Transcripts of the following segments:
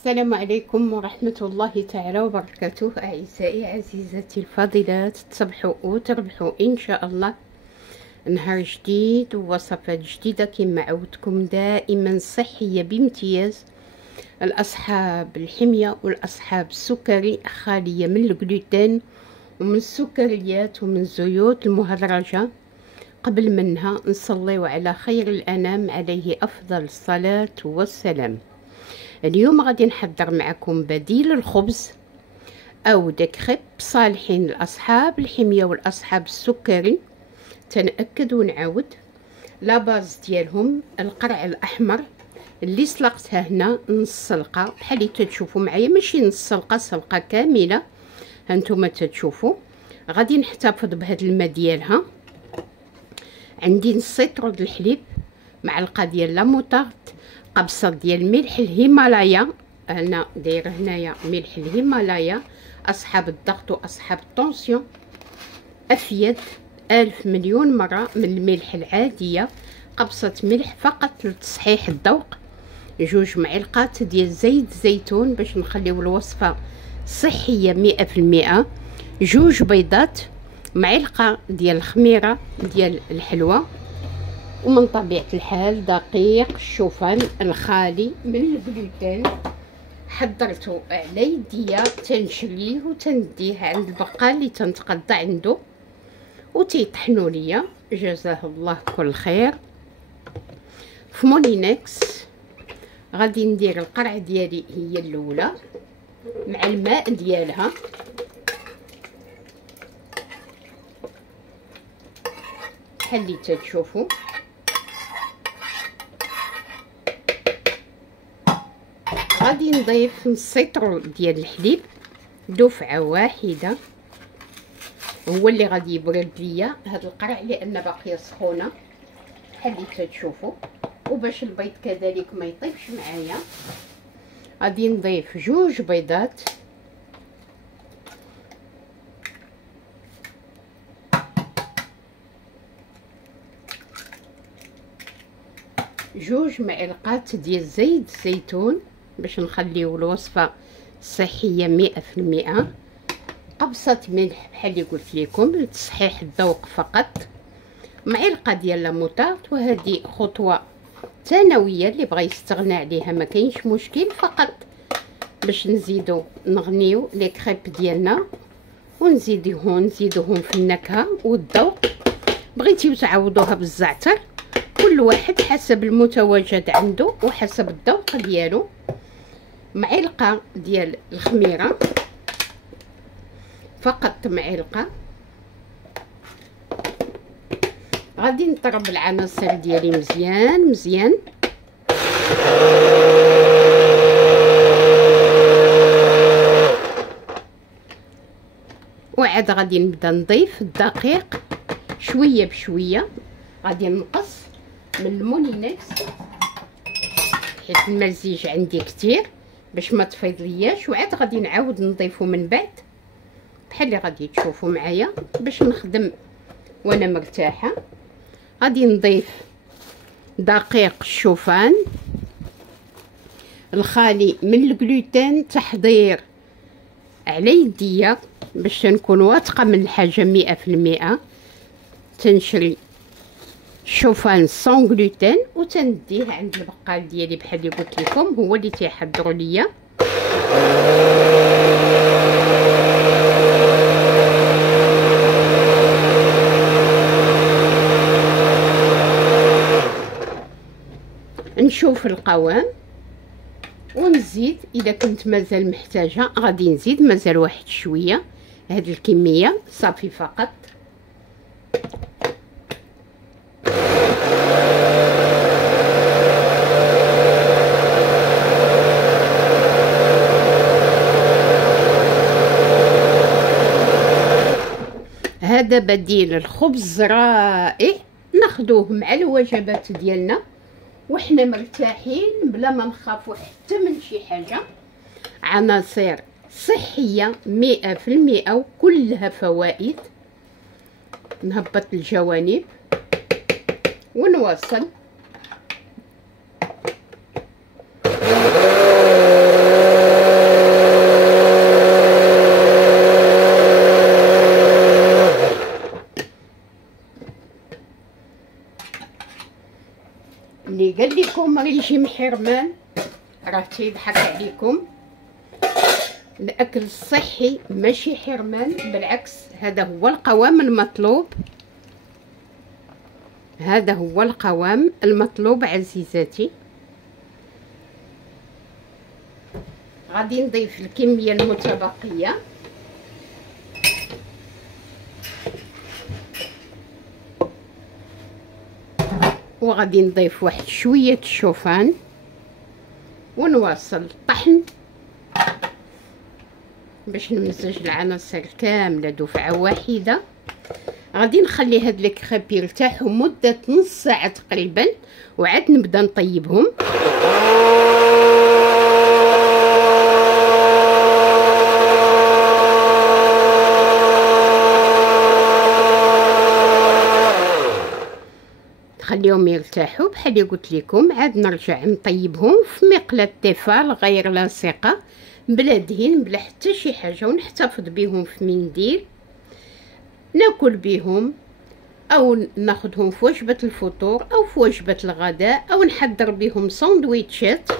السلام عليكم ورحمة الله تعالى وبركاته. أعزائي عزيزاتي الفاضلات، تصبحوا وتربحوا إن شاء الله. نهار جديد ووصفات جديدة كما عودتكم دائما صحية بامتياز. الأصحاب الحمية والأصحاب السكري، خالية من الجلوتين ومن السكريات ومن الزيوت المهدرجة. قبل منها نصليو على خير الأنام عليه أفضل الصلاة والسلام. اليوم غادي نحضر معكم بديل الخبز او دكريب صالحين الاصحاب الحميه والاصحاب السكري. تنأكد ونعاود لا باز ديالهم القرع الاحمر اللي سلقتها هنا نص سلقه بحال اللي تشوفوا معايا، ماشي نص سلقه، سلقه كامله هانتوما تشوفوا. غادي نحتفظ بهذا الماء ديالها. عندي نص لتر د الحليب، معلقه ديال لا موطارد، قبصه ديال ملح الهيمالايا. انا دايره هنايا ملح الهيمالايا. اصحاب الضغط واصحاب الطونسيون افيد 1000 مليون مره من الملح العاديه. قبصه ملح فقط لتصحيح الذوق. 2 معلقات ديال زيت زيتون باش نخليو الوصفه صحيه 100%. 2 بيضات، معلقه ديال الخميره ديال الحلوى، ومن طبيعة الحال دقيق الشوفان الخالي من الجلوتين. حضرته على يديا، تنشريه وتنديه عند البقال اللي تنتقضى عنده وتيطحنو ليا، جزاه الله كل خير. في مولينكس غادي ندير القرع ديالي هي الاولى مع الماء ديالها. بحال اللي تشوفوا غادي نضيف نص لتر ديال الحليب دفعه واحده، هو اللي غادي يبرد ليا هذا القرع لان باقيه سخونه بحال اللي تشوفوا. وباش البيض كذلك ما يطيبش معايا غادي نضيف 2 بيضات، جوج معلقات ديال زيت الزيتون باش نخليو الوصفه صحيه 100%. قبصه ملح بحال اللي قلت لكم لتصحيح الذوق فقط. معلقه ديال لا موطارد، وهذه خطوه ثانويه اللي بغى يستغنى عليها ما كاينش مشكل، فقط باش نزيدو نغنيو لي كريب ديالنا ونزيدوهم في النكهه والذوق. بغيتيو تعوضوها بالزعتر، كل واحد حسب المتواجد عنده وحسب الذوق ديالو. معلقه ديال الخميره، فقط معلقه. غادي نضرب العناصر ديالي مزيان وعاد غادي نبدا نضيف الدقيق شويه بشويه. غادي نقص من المولينكس حيت المزيج عندي كتير باش ما تفيض لياش، وعاد غادي نعاود نضيفه من بعد بحال اللي غادي تشوفوا معايا باش نخدم وانا مرتاحه. غادي نضيف دقيق الشوفان الخالي من الجلوتين، تحضير على يديا باش نكون واثقه من الحاجه 100%. تنشري شوفان سون جلوتين وتنديه عند البقال ديالي بحال اللي قلت لكم، هو اللي تيحضروا ليا. نشوف القوام ونزيد اذا كنت مازال محتاجه غادي نزيد، مازال واحد شويه. هذه الكميه صافي فقط. هذا بديل الخبز رائع، ناخذوه مع الوجبات ديالنا وحنا مرتاحين بلا ما نخافوا حتى من شي حاجه. عناصر صحيه 100% وكلها فوائد. نهبط الجوانب ونواصل. اللي قال لكم ريجيم حرمان راه تيضحك عليكم. الاكل الصحي ماشي حرمان، بالعكس هذا هو القوام المطلوب، هذا هو القوام المطلوب عزيزاتي. غادي نضيف الكميه المتبقيه، وغادي نضيف واحد شويه الشوفان، ونواصل الطحن باش نمزج العناصر كامله دفعه واحده. غادي نخلي هاد الكريب يرتاحوا مده نص ساعه تقريبا، وعاد نبدا نطيبهم. خليهم يرتاحوا بحال اللي قلت لكم، عاد نرجع نطيبهم في مقله تيفال غير لاصقه، بلا دهين بلا حتى شي حاجه، ونحتفظ بهم في منديل ناكل بهم، او ناخذهم في وجبه الفطور او في وجبه الغداء، او نحضر بهم ساندويتشات.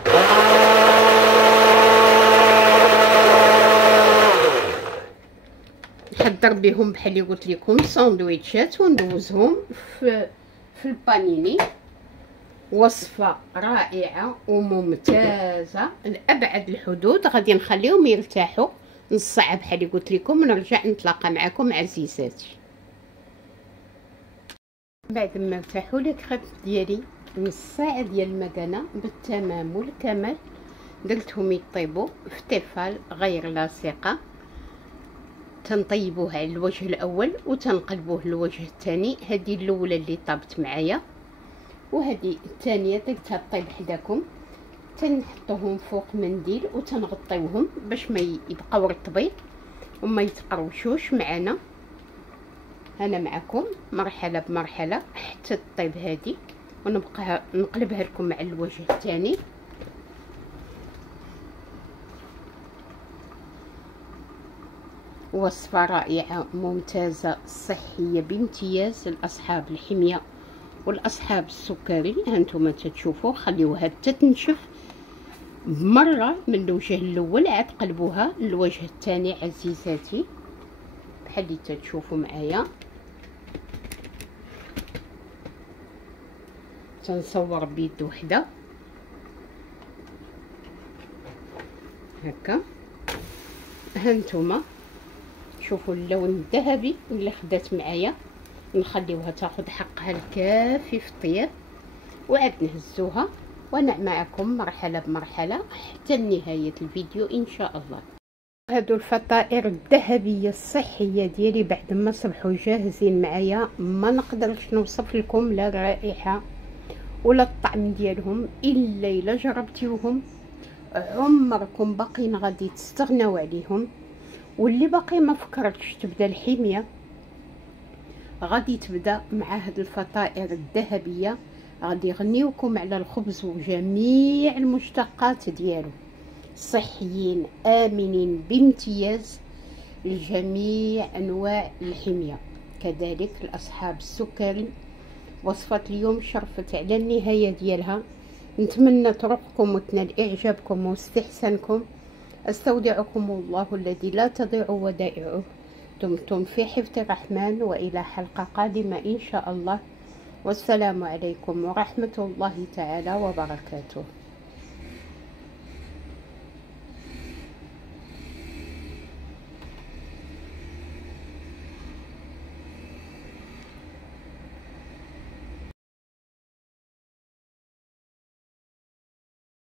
نحضر بهم بحال اللي قلت لكم ساندويتشات، وندوزهم في البانيني. وصفه رائعه وممتازه لابعد الحدود. غادي نخليهم يرتاحوا نص ساعه بحال اللي قلت لكم، ونرجع نتلاقى معكم عزيزاتي. بعد ما ارتاحوا الكريب ديالي نص ساعه ديال المكانه بالتمام والكمال، درتهم يطيبوا في تيفال غير لاصقه. تنطيبوه على الوجه الاول وتنقلبوه للوجه الثاني. هذه الاولى اللي طابت معايا، وهذه الثانيه درتها طيب حداكم. تنحطوهم فوق منديل وتنغطيوهم باش ما يبقاو رطبين وما يتقروشوش معنا. انا معكم مرحله بمرحله حتى تطيب هذه، ونبقى نقلبها لكم على الوجه الثاني. وصفه رائعه ممتازه صحيه بامتياز لاصحاب الحميه والاصحاب السكري. هانتوما تتشوفوا، خليوها حتى تنشف مره من الوجه الاول، عاد قلبوها للوجه الثاني عزيزاتي بحال اللي تتشوفوا معايا. تنصور بيد وحده هكا. هانتوما شوفوا اللون الذهبي اللي خدات معايا. نخليوها تاخذ حقها الكافي في الطياب، وعاد نهزوها وانا معكم مرحله بمرحله حتى نهايه الفيديو ان شاء الله. هادو الفطائر الذهبيه الصحيه ديالي بعد ما صبحوا جاهزين معايا، ما نقدرش نوصف لكم لا الرائحه ولا الطعم ديالهم، الا جربتيوهم عمركم باقيين غادي تستغناو عليهم. واللي باقي ما فكرتش تبدا الحميه غادي تبدا مع هاد الفطائر الذهبيه، غادي يغنيوكم على الخبز وجميع المشتقات ديالو، صحيين آمنين بامتياز لجميع انواع الحميه. كذلك لاصحاب السكري. وصفه اليوم شرفت على النهايه ديالها. نتمنى ترقكم وتنال اعجابكم واستحسانكم. استودعكم الله الذي لا تضيع ودائعه. دمتم في حفظ الرحمن، والى حلقه قادمه ان شاء الله. والسلام عليكم ورحمه الله تعالى وبركاته.